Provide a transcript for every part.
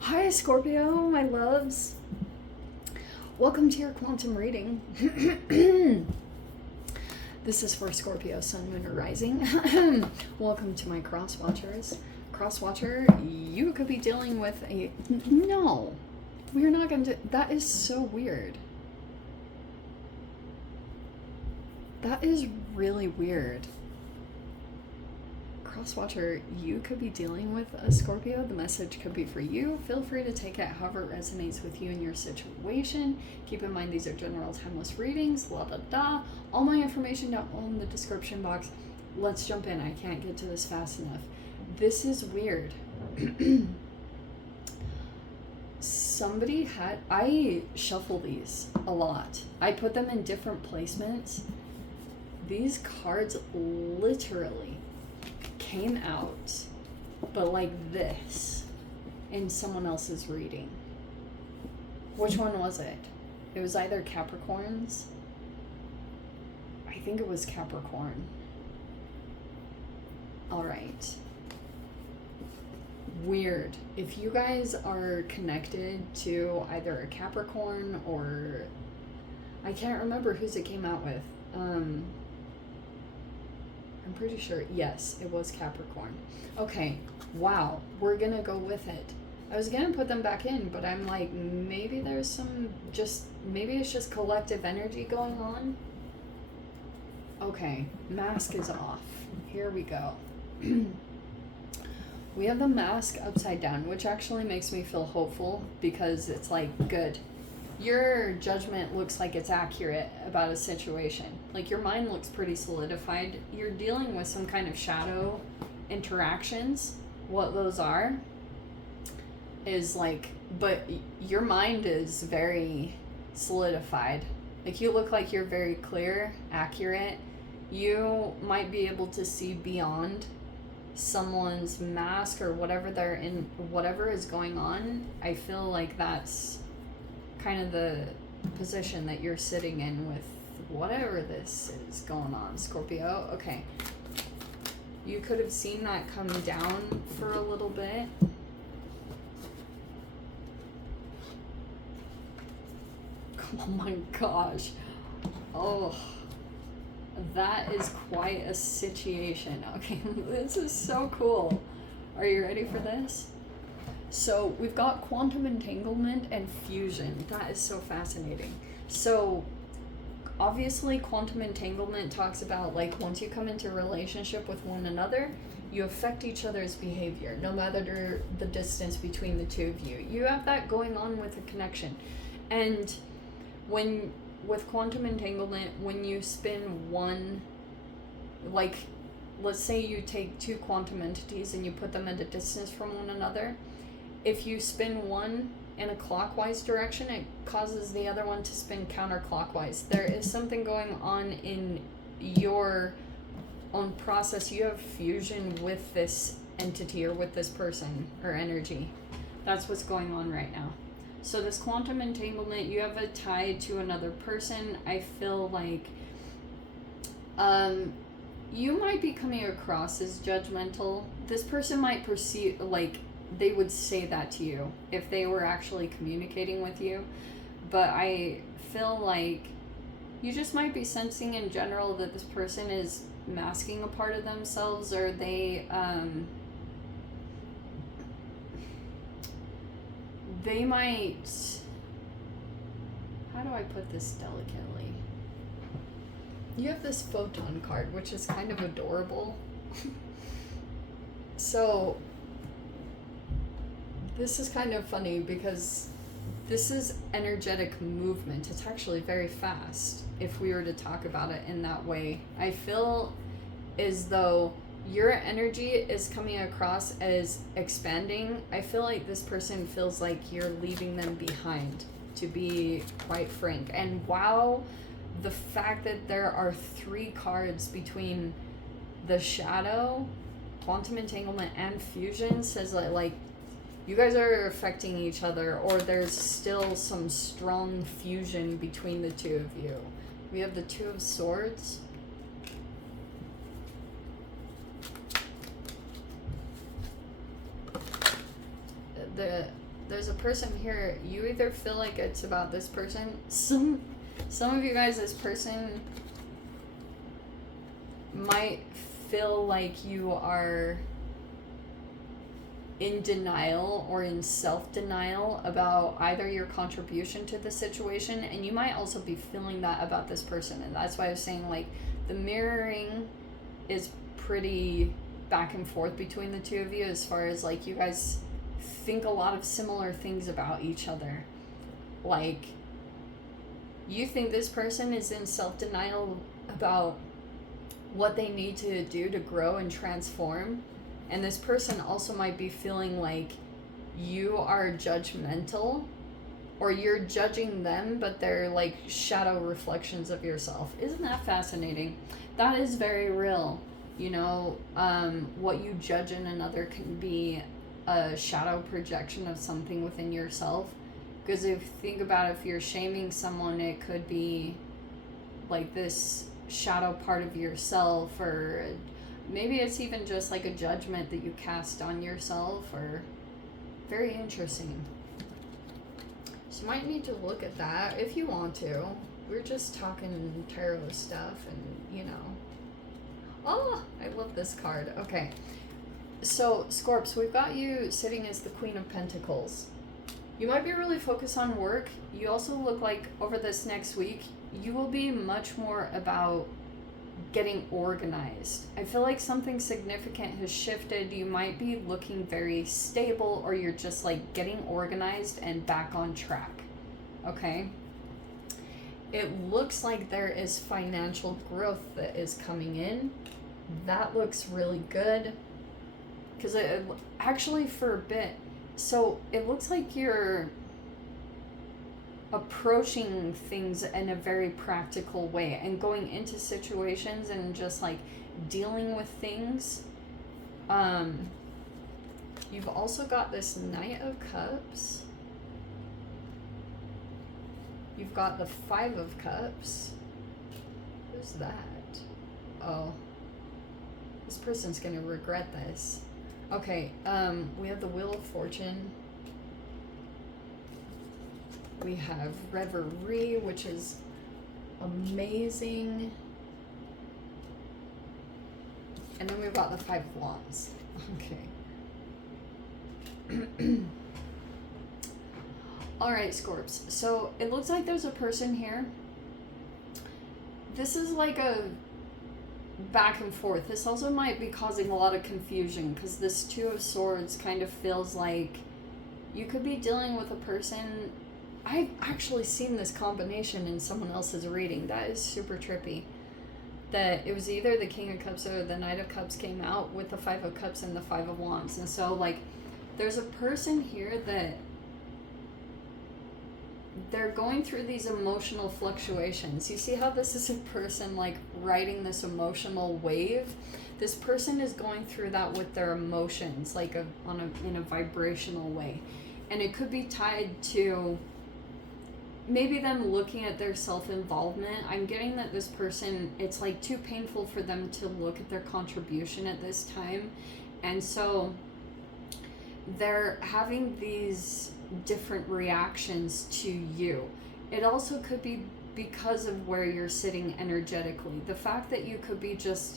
Hi, Scorpio, my loves. Welcome to your quantum reading. This is for Scorpio, Sun, Moon, or Rising. Welcome to my cross watchers. Cross watcher, you could be dealing with a... No, we're not going to... That is so weird. That is really weird. Crosswatcher, you could be dealing with a Scorpio. The message could be for you. Feel free to take it however it resonates with you and your situation. Keep in mind these are general timeless readings. La da da. All my information down in the description box. Let's jump in. I can't get to this fast enough. This is weird. Somebody had... I shuffle these a lot. I put them in different placements. These cards literally came out, but like this, in someone else's reading. Which one was it? It was either Capricorns. I think it was Capricorn. Alright. Weird. If you guys are connected to either a Capricorn or... I can't remember whose it came out with. I'm pretty sure, yes, it was Capricorn. Okay, wow, we're gonna go with it. I was gonna put them back in, but I'm like, maybe there's some, maybe it's just collective energy going on. Okay, mask is off. Here we go. We have the mask upside down, which actually makes me feel hopeful because it's like, good. Your judgment looks like it's accurate about a situation. Like, your mind looks pretty solidified. You're dealing with some kind of shadow interactions. What those are is like, but your mind is very solidified. Like, you look like you're very clear, accurate. You might be able to see beyond someone's mask or whatever they're in, whatever is going on. I feel like that's kind of the position that you're sitting in with whatever this is going on, Scorpio. Okay. You could have seen that come down for a little bit. Oh my gosh. Oh, that is quite a situation. Okay, this is so cool. Are you ready for this? So we've got quantum entanglement and fusion. That is so fascinating. So obviously quantum entanglement talks about like once you come into a relationship with one another, you affect each other's behavior, no matter the distance between the two of you. You have that going on with a connection. And when with quantum entanglement, when you spin one, like let's say you take two quantum entities and you put them at a distance from one another, if you spin one in a clockwise direction, it causes the other one to spin counterclockwise. There is something going on in your own process. You have fusion with this entity or with this person or energy. That's what's going on right now. So this quantum entanglement, you have a tie to another person. I feel like you might be coming across as judgmental. This person might perceive, like, they would say that to you if they were actually communicating with you. But I feel like you just might be sensing in general that this person is masking a part of themselves, or they might, how do I put this delicately? You have this photon card, which is kind of adorable. So this is kind of funny because this is energetic movement. It's actually very fast if we were to talk about it in that way. I feel as though your energy is coming across as expanding. I feel like this person feels like you're leaving them behind, to be quite frank. And wow, the fact that there are 3 cards between the shadow, quantum entanglement, and fusion says that, like, you guys are affecting each other, or there's still some strong fusion between the two of you. We have the 2 of Swords. there's a person here. You either feel like it's about this person. Some of you guys, this person might feel like you are in denial or in self-denial about either your contribution to the situation, and you might also be feeling that about this person. And that's why I was saying, like, the mirroring is pretty back and forth between the two of you, as far as, like, you guys think a lot of similar things about each other. Like, you think this person is in self-denial about what they need to do to grow and transform, and this person also might be feeling like you are judgmental, or you're judging them, but they're like shadow reflections of yourself. Isn't that fascinating? That is very real. You know, what you judge in another can be a shadow projection of something within yourself. Because if you think about it, if you're shaming someone, it could be like this shadow part of yourself, or maybe it's even just like a judgment that you cast on yourself, or very interesting. So you might need to look at that if you want to. We're just talking tarot stuff, and you know. Oh, I love this card. Okay. So, Scorps, we've got you sitting as the Queen of Pentacles. You might be really focused on work. You also look like over this next week, you will be much more about getting organized. I feel like something significant has shifted. You might be looking very stable, or you're just like getting organized and back on track. Okay? It looks like there is financial growth that is coming in. That looks really good. Because actually for a bit, so it looks like you're approaching things in a very practical way and going into situations and just like dealing with things. You've also got this Knight of Cups. You've got the Five of Cups. Who's that? Oh, this person's gonna regret this. Okay, we have the Wheel of Fortune. We have Reverie, which is amazing. And then we've got the Five of Wands. Okay. Alright, Scorps. So it looks like there's a person here. This is like a back and forth. This also might be causing a lot of confusion, because this Two of Swords kind of feels like you could be dealing with a person. I've actually seen this combination in someone else's reading. That is super trippy. That it was either the King of Cups or the Knight of Cups came out with the Five of Cups and the Five of Wands. And so, like, there's a person here that they're going through these emotional fluctuations. You see how this is a person like riding this emotional wave? This person is going through that with their emotions, like in a vibrational way. And it could be tied to maybe them looking at their self-involvement. I'm getting that this person, it's like too painful for them to look at their contribution at this time. And so they're having these different reactions to you. It also could be because of where you're sitting energetically. The fact that you could be just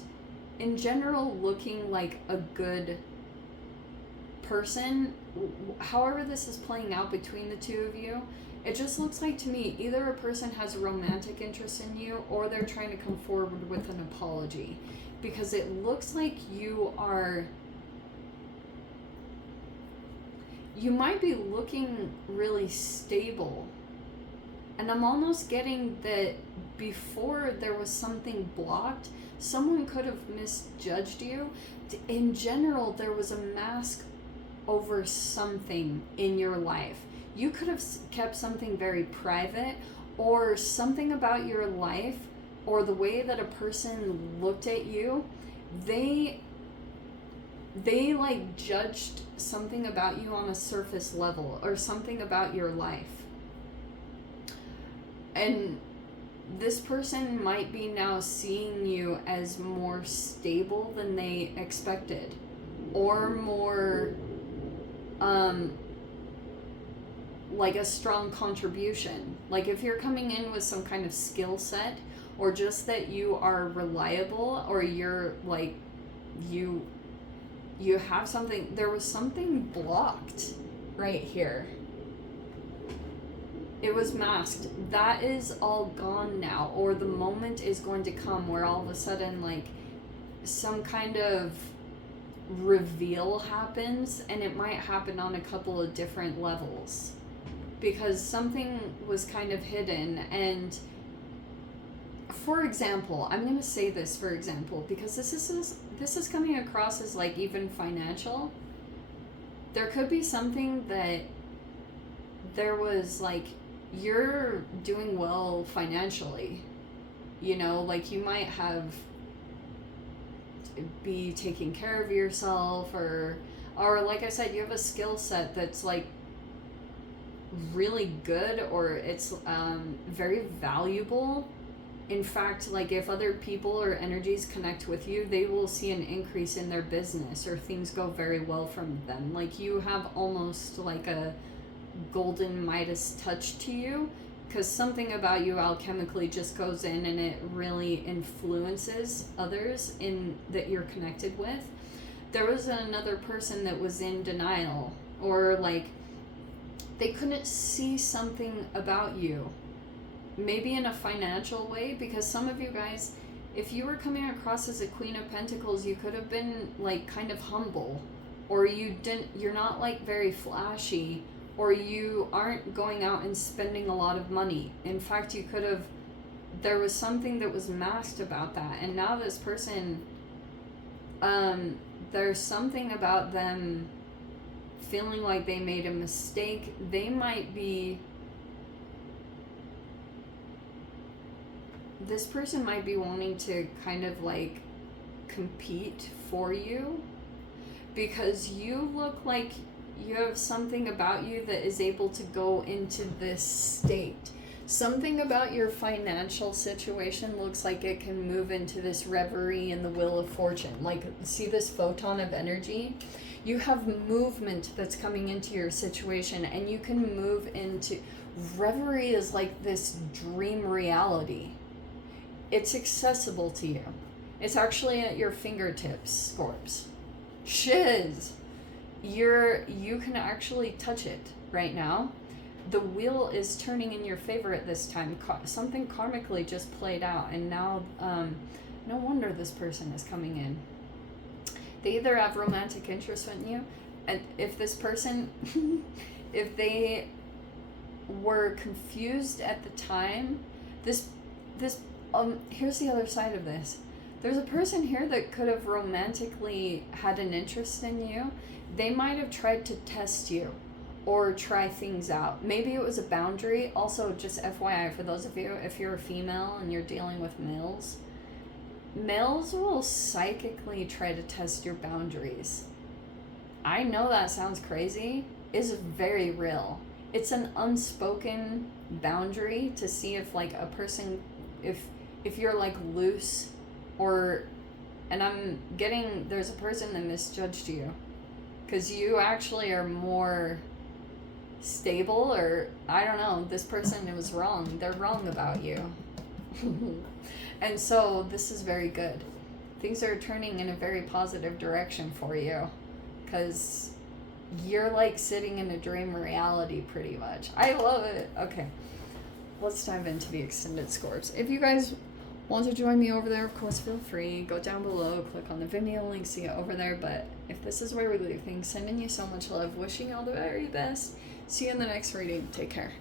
in general looking like a good person, however this is playing out between the two of you, it just looks like to me either a person has a romantic interest in you, or they're trying to come forward with an apology, because it looks like you might be looking really stable. And I'm almost getting that before there was something blocked, someone could have misjudged you. In general, there was a mask over something in your life. You could have kept something very private, or something about your life, or the way that a person looked at you, they like judged something about you on a surface level, or something about your life. And this person might be now seeing you as more stable than they expected, or more like a strong contribution. Like if you're coming in with some kind of skill set, or just that you are reliable, or you're like, you have something, there was something blocked right here. It was masked. That is all gone now, or the moment is going to come where all of a sudden, like, some kind of reveal happens, and it might happen on a couple of different levels, because something was kind of hidden. And for example, I'm going to say this for example, because this is coming across as like even financial. There could be something that there was like, you're doing well financially, you know, like you might have be taking care of yourself, or like I said, you have a skill set that's like really good, or it's very valuable. In fact, like if other people or energies connect with you, they will see an increase in their business, or things go very well from them. Like you have almost like a golden Midas touch to you, because something about you alchemically just goes in and it really influences others in that you're connected with. There was another person that was in denial, or like they couldn't see something about you, maybe in a financial way, because some of you guys, if you were coming across as a Queen of Pentacles, you could have been like kind of humble, or you're not like very flashy, or you aren't going out and spending a lot of money. In fact, there was something that was masked about that. And now this person, there's something about them feeling like they made a mistake. They might be, this person might be wanting to kind of like compete for you, because you look like you have something about you that is able to go into this state. Something about your financial situation looks like it can move into this reverie in the wheel of fortune. Like, see this photon of energy? You have movement that's coming into your situation, and you can move into reverie. Is like this dream reality. It's accessible to you. It's actually at your fingertips, Scorps. Shiz! You can actually touch it right now. The wheel is turning in your favor at this time. Something karmically just played out, and now no wonder this person is coming in. They either have romantic interest in you, and if this person if they were confused at the time, this here's the other side of this. There's a person here that could have romantically had an interest in you. They might have tried to test you or try things out. Maybe it was a boundary. Also, just FYI, for those of you, if you're a female and you're dealing with males will psychically try to test your boundaries. I know that sounds crazy. It's very real. It's an unspoken boundary to see if like a person, if you're like loose, or, and I'm getting, there's a person that misjudged you, because you actually are more stable, or I don't know, this person was wrong. They're wrong about you. And so this is very good. Things are turning in a very positive direction for you, because you're like sitting in a dream reality pretty much. I love it. Okay, let's dive into the extended Scorps. If you guys want to join me over there, of course, feel free. Go down below, click on the Vimeo link, see it over there. But if this is where we leave things, sending you so much love, wishing you all the very best. See you in the next reading. Take care.